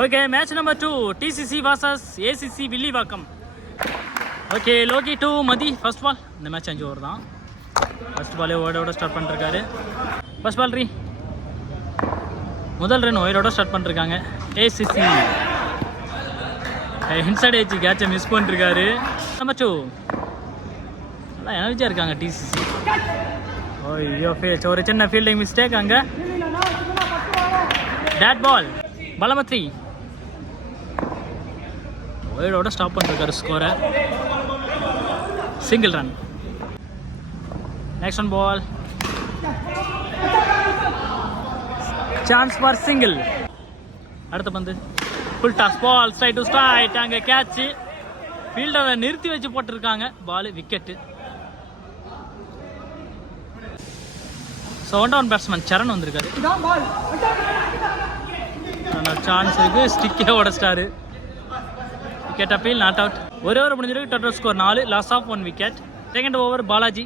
Okay, match number 2 DCC vs ACC Villivakkam. Okay, Loki 2 Mathi first ball. இந்த match 5 ஓவர் தான். ஃபர்ஸ்ட் பாலே ஓட ஸ்டார்ட் பண்ணிருக்காரு. ஃபர்ஸ்ட் பால் முதல் ரன் ஒயரோட ஸ்டார்ட் பண்ணிருக்காங்க ஏசிசி. இன்சைட் ஏஜ் கேட்சை மிஸ் பண்ணிருக்காரு. நம்பர் 2 நல்லா எனர்ஜியாக இருக்காங்க டிசிசி. ஐயோ, ஒரு சின்ன ஃபீல்டிங் மிஸ்டேக் அங்கே. Dot ball. பால் நம்பர் 3 ஒயரோட ஸ்டாப் பண்ணிருக்காரு ஸ்கோரை. Single run. Next one ball. Chance for single. அடுத்த பந்து full toss ball straight to straight. அங்கே கேட்ச். ஃபீல்டரை நிறுத்தி வச்சு போட்டிருக்காங்க. Ball wicket. So one down batsman Charan வந்திருக்காரு. சான்ஸ் இருக்கு. ஸ்டிக்கே உடச்சிட்டாரு. Wicket appeal, not out. ஒரே ஓவர் முடிஞ்சிருக்கு. Total score 4, loss of 1 wicket. Second over Balaji.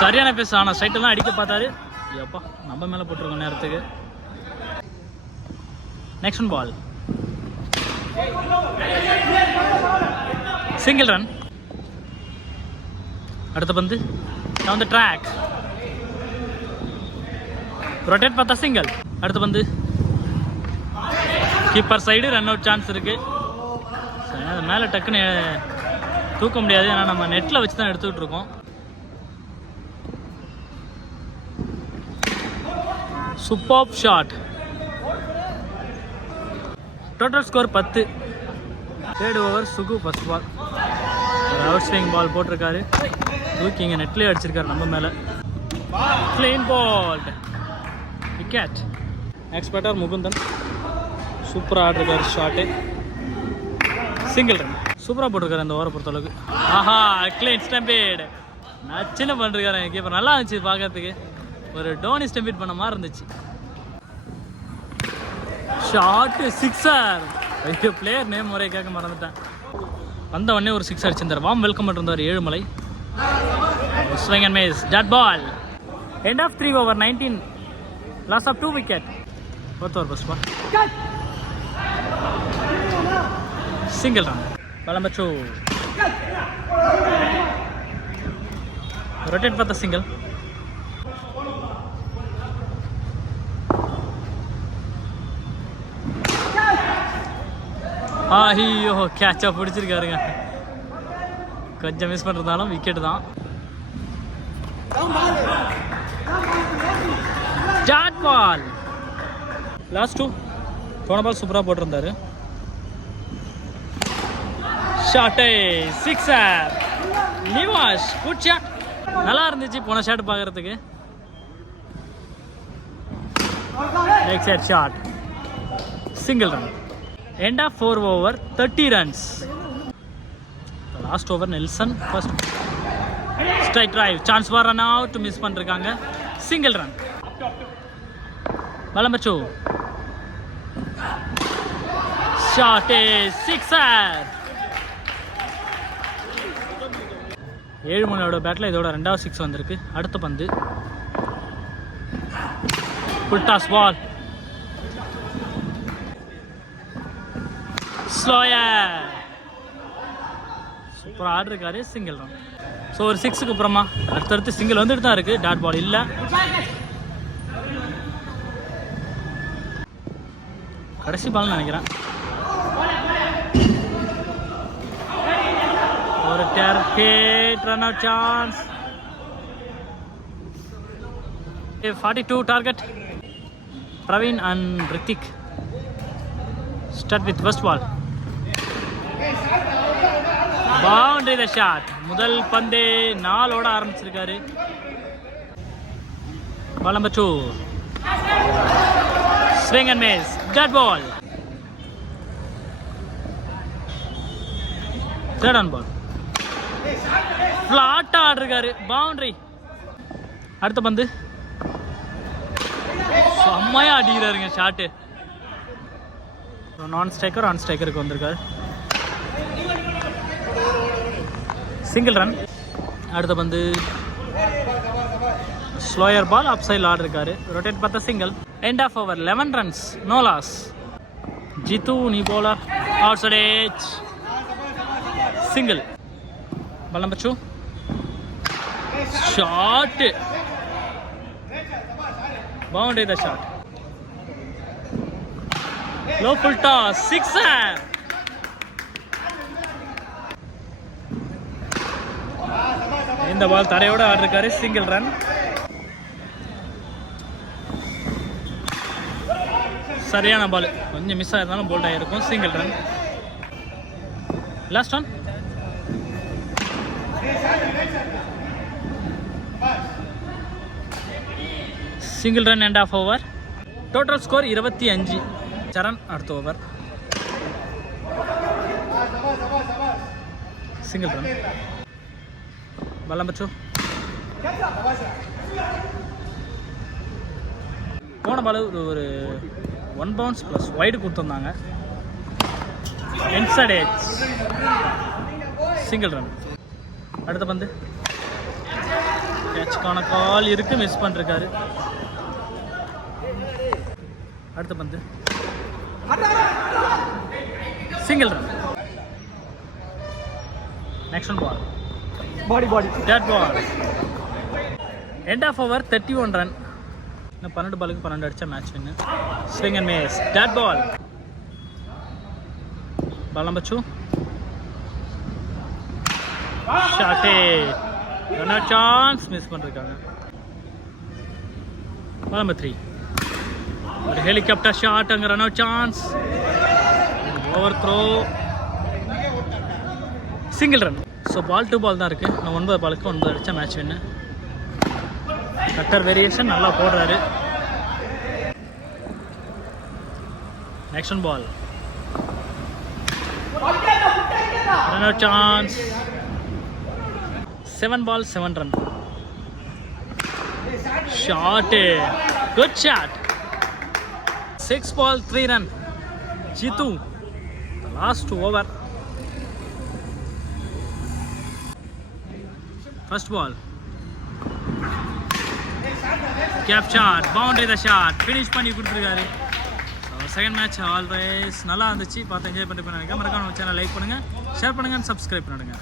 சரியான பேச, ஆனால் ஸ்ட்ரைட்டில் தான் அடிக்க பார்த்தாரு. எப்பா, நம்ம மேலே போட்டிருக்கோம் நேரத்துக்கு. Next one ball. Single run. அடுத்த பந்து டவுன் த ட்ராக். ரொட்டேட் பார்த்தா சிங்கிள். அடுத்த பந்து keeper side run out chance இருக்கு. மேலே டக்குன்னு தூக்க முடியாது, ஏன்னா நம்ம நெட்டில் வச்சு தான் எடுத்துக்கிட்டு இருக்கோம். Super shot. Total score 10. Third over Sugu first ball. ஒரு அவுட் ஸ்விங் பால் போட்டிருக்காரு. தூக்கி இங்கே நெட்லேயே அடிச்சிருக்காரு நம்ம மேலே. Clean ball, wicket. Next batter Mukundan. சூப்பராக ஆடிருக்காரு ஷாட்டு. Single run. சூப்பராக போட்டிருக்காரு அந்த ஓவரை பொறுத்தளவுக்கு. ஆஹா, கிளீன் ஸ்டம்பேட். நச்சுன்னு பண்ணிருக்காரு கீப்பர். நல்லா இருந்துச்சு பார்க்கறதுக்கு. ஒரு டோனி ஸ்டம்பேட் பண்ண மாதிரி இருந்துச்சு. Shot sixer. ஐயோ, பிளேயர் நேம் முறையை கேட்க மறந்துட்டேன். வந்த உடனே ஒரு சிக்ஸ் அடிச்சிருந்தார். வார்ம் வெல்கம் பண்ணிருந்தார் Ezhumalai. Swing and miss. Dot ball. End of 3 over 19, loss of 2 wicket. Fourth over first ball. Single run. Ball number 2. Rotate பார்த்த சிங்கிள். ஐயோ, கேட்சா பிடிச்சிருக்காருங்க. கொஞ்சம் மிஸ் பண்ணுறதாலும் விக்கெட் தான். Dot ball. லாஸ்ட் 2. போன பால் சூப்பராக போட்டிருந்தாரு. ஷாட்டே சிக்ஸர். Nivash good shot. நல்லா இருந்துச்சு போன ஷாட் பார்க்கறதுக்கு. Next head shot. Single run. End of 4 over 30 runs. Last over Nelson. First strike drive. Chance for run out. Miss பண்ணிருக்காங்க. Single run. Ball number 2. Shot is sixer. ஏழுமலையோட பேட்டில் இதோட 2வது 6 வந்திருக்கு. அடுத்த பந்து ஃபுல் டாஸ் பால். ஸ்லோயர். சூப்பராக ஆடிருக்காரு. Single run. ஸோ ஒரு 6க்கு அப்புறமா அடுத்தடுத்து சிங்கிள் வந்துட்டு தான் இருக்குது. டாட் பால் இல்லை. கடைசி பால்னு நினைக்கிறேன். ஒரு target, run out chance. 42 target. Praveen and Rithik. Start with first ball. Boundary the shot. முதல் பந்தே 4 ஓட ஆரம்பிச்சிருக்காரு. Ball number 2. Swing and miss. Dead ball. Third on ball. Flat ஆடிருக்காரு. Boundary. அடுத்த பந்து செம்மையா அடிக்கிறாருங்க ஷாட்டு. நான் ஸ்ட்ரைக்கர் ஆன் ஸ்ட்ரைக்கருக்கு வந்திருக்காரு. Single run. அடுத்த பந்து ஸ்லோயர் பால் அப் சைடில் ஆடிருக்காரு. ரொட்டேட் பார்த்தா single. End of over 11 runs, no loss. Jithu நீ bowler, outside edge, single. Ball number 2, shot, boundary the shot, low full toss, sixer. இந்த ball தரையோட ஆடிருக்காரு, சிங்கிள் ரன். சரியான பால், கொஞ்சம் மிஸ் ஆயிருந்தாலும் போல்ட் ஆகிருக்கும், single run. Last one, single run. End of over. Total score 25. Charan அடுத்த over, single run. Ball number 2, போன ball ஒரு 1 பவுன்ஸ் ப்ளஸ் வைடு கொடுத்துருந்தாங்க. Inside edge, single run. அடுத்த பந்து கேட்சுக்கான கால் இருக்கு, மிஸ் பண்ணிருக்காரு. அடுத்த பந்து single run. Next one ball, dead ball. End of over 31 run. இன்னும் 12 பாலுக்கு 12 அடிச்சா match win. Swing and miss, dead ball. Ball number 2, ஷாட்டே, ரன்னர் சான்ஸ், மிஸ் பண்ணிருக்காங்க. பால் நம்பர் 3, ஒரு ஹெலிகாப்டர் ஷாட், அங்கே run out chance, over throw, single run. So ball 2 ball தான் இருக்குது. நான் 9 பாலுக்கு 9 அடித்தா மேட்ச் வின்னு. கட்டர் வேரியேஷன் நல்லா போடுறாரு. Next one ball, run out chance, 7 ball 7 run. Shot, good shot. 6 ball 3 run. Jithu last over. First ball, gap shot, boundary the shot, finish பண்ணி கொடுத்துருக்காரு. Second match always நல்லா இருந்துச்சு, பார்த்து என்ஜாய் பண்ணிட்டு நினைக்கிறேன். மறக்காம நம்ம சேனல் லைக் பண்ணுங்கள், ஷேர் பண்ணுங்கள், சப்ஸ்கிரைப் பண்ணிடுங்க.